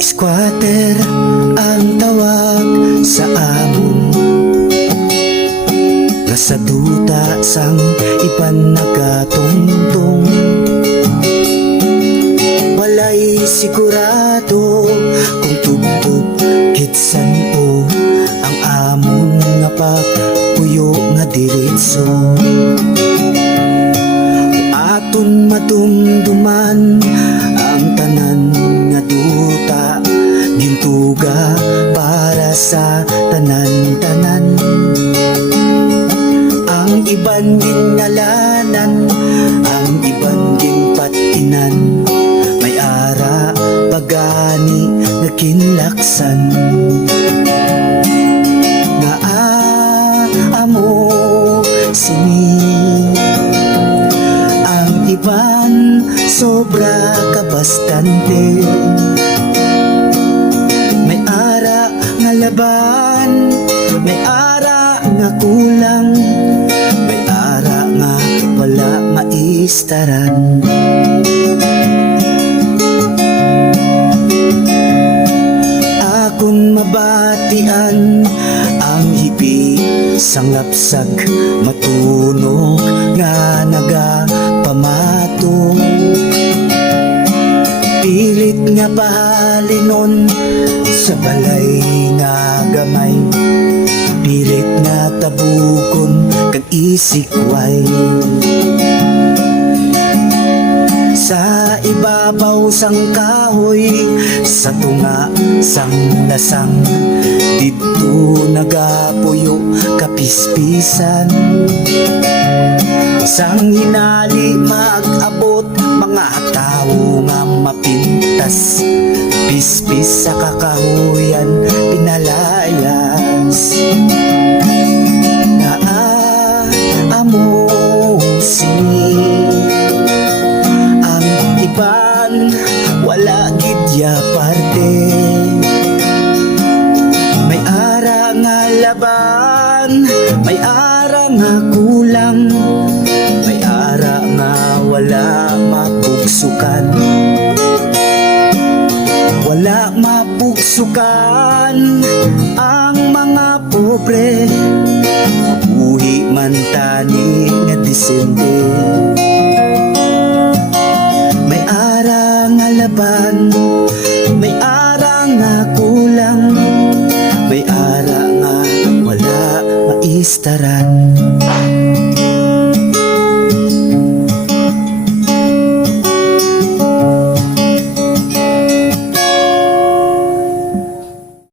Squatter ang tawag sa amon, nga sa duta sang iban nagatungtong. Walay sigurado kung tubtub kitsan o ang amon nga pagpuyo nga diretso. Aton madumduman ang tanan nga duta, gintuga para sa tanan-tanan. Ang iban ginngalanan, ang iban ginpatinan, may ara pagani nakinlaksan. Nga amo sini, ang iban sobra kabastante. Laban, may ara nga kulang, may ara nga wala maistaran. Akon mabatian ang hipi sang lapsag matunog nga nagapamato. Pilit nga pahalinon sa balay nga gamay, pilit nga tabukon kag isikway. Sa ibabaw sang kahoy, sa tunga sang lasang, dito nagapuyo kapispisan. Sang hinali mag-abot mga tao nga mapintas, pispis sa kakahuyan pinalayas. Nga amo sini, ang iban wala gidya parte. May ara nga laban, may ara nga kulang, may ara nga wala mapugsukan. Wala mapugsukan ang mga pobre, mabuhi man tani nga disente. May ara nga laban, may ara nga kulang, may ara nga wala maistaran.